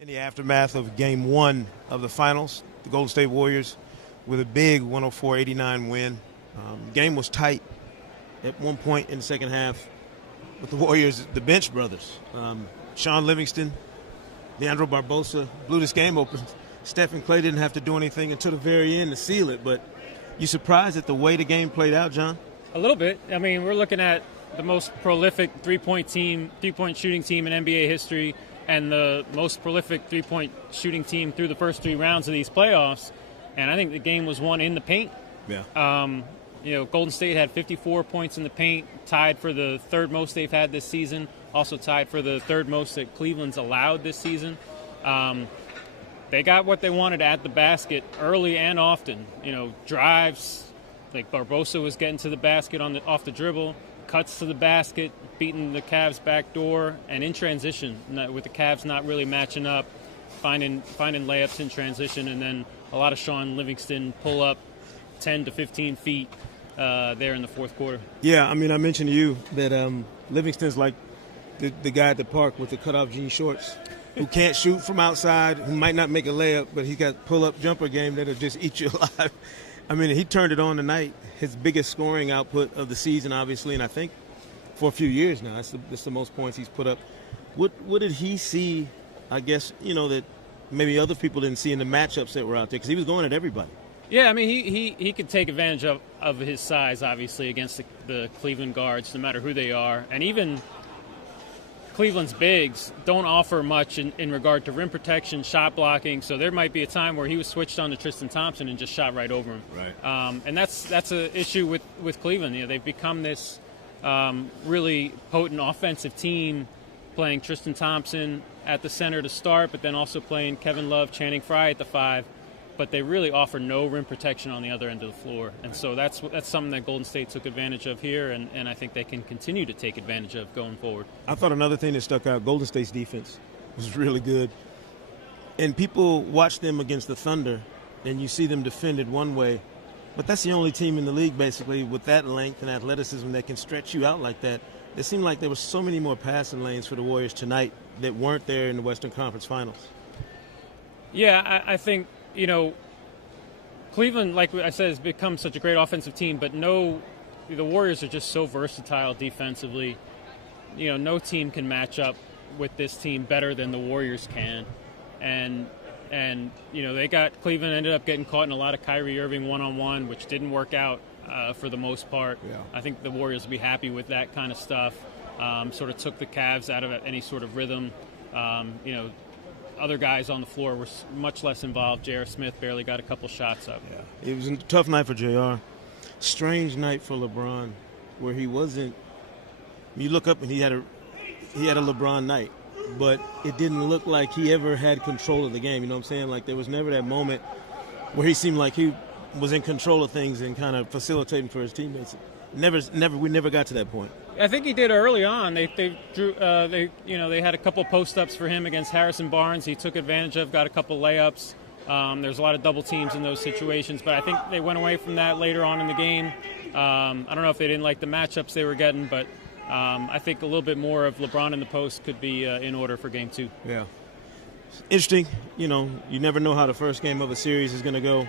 In the aftermath of Game 1 of the finals, the Golden State Warriors with a big 104-89 win. Game was tight at one point in the second half with the Warriors, the bench brothers. Sean Livingston, Leandro Barbosa blew this game open. Steph and Clay didn't have to do anything until the very end to seal it. But you surprised at the way the game played out, John? A little bit. I mean, we're looking at the most prolific three-point shooting team in NBA history, and the most prolific three-point shooting team through the first three rounds of these playoffs. And I think the game was won in the paint. Yeah. Golden State had 54 points in the paint, tied for the third most they've had this season, also tied for the third most that Cleveland's allowed this season. They got what they wanted at the basket early and often. Drives, like Barbosa was getting to the basket off the dribble, cuts to the basket, beating the Cavs back door, and in transition, with the Cavs not really matching up, finding layups in transition, and then a lot of Sean Livingston pull up 10 to 15 feet there in the fourth quarter. Yeah, I mean, I mentioned to you that Livingston's like the guy at the park with the cutoff jean shorts who can't shoot from outside, who might not make a layup, but he's got pull-up jumper game that'll just eat you alive. I mean, he turned it on tonight. His biggest scoring output of the season, obviously, and I think for a few years now. That's the most points he's put up. What did he see, I guess, that maybe other people didn't see in the matchups that were out there? Because he was going at everybody. Yeah, I mean, he could take advantage of his size, obviously, against the Cleveland guards, no matter who they are. And even Cleveland's bigs don't offer much in regard to rim protection, shot blocking. So there might be a time where he was switched on to Tristan Thompson and just shot right over him. Right. And that's an issue with Cleveland. They've become this really potent offensive team, playing Tristan Thompson at the center to start, but then also playing Kevin Love, Channing Frye at the 5. But they really offer no rim protection on the other end of the floor. And so that's something that Golden State took advantage of here, and I think they can continue to take advantage of going forward. I thought another thing that stuck out, Golden State's defense was really good. And people watch them against the Thunder, and you see them defended one way. But that's the only team in the league, basically, with that length and athleticism that can stretch you out like that. It seemed like there were so many more passing lanes for the Warriors tonight that weren't there in the Western Conference Finals. Yeah, I think – Cleveland, like I said, has become such a great offensive team, but the Warriors are just so versatile defensively. No team can match up with this team better than the Warriors can. And Cleveland ended up getting caught in a lot of Kyrie Irving one-on-one, which didn't work out for the most part. Yeah. I think the Warriors will be happy with that kind of stuff. Sort of took the Cavs out of any sort of rhythm. Other guys on the floor were much less involved. J.R. Smith barely got a couple shots up. Yeah, it was a tough night for J.R. Strange night for LeBron, where he wasn't. You look up and he had a LeBron night, but it didn't look like he ever had control of the game. You know what I'm saying? Like there was never that moment where he seemed like he was in control of things and kind of facilitating for his teammates. We never got to that point. I think he did early on. They had a couple post-ups for him against Harrison Barnes. He took advantage of, got a couple layups. There's a lot of double teams in those situations, but I think they went away from that later on in the game. I don't know if they didn't like the matchups they were getting, but I think a little bit more of LeBron in the post could be in order for Game 2. Yeah. Interesting. You never know how the first game of a series is going to go.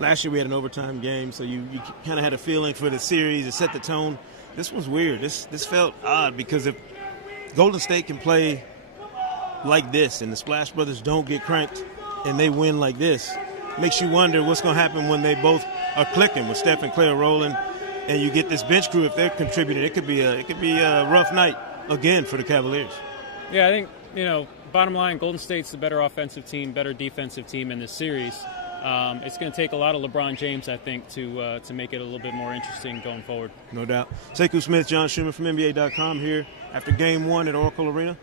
Last year we had an overtime game, so you kind of had a feeling for the series. It set the tone. This was weird. This felt odd because if Golden State can play like this and the Splash Brothers don't get cranked and they win like this, it makes you wonder what's going to happen when they both are clicking, with Steph and Clay rolling, and you get this bench crew. If they're contributing, it could be a rough night again for the Cavaliers. Yeah, I think bottom line, Golden State's the better offensive team, better defensive team in this series. It's going to take a lot of LeBron James, I think, to make it a little bit more interesting going forward. No doubt. Sekou Smith, John Schuhmann from NBA.com here after Game 1 at Oracle Arena.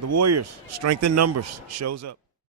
The Warriors, strength in numbers, shows up.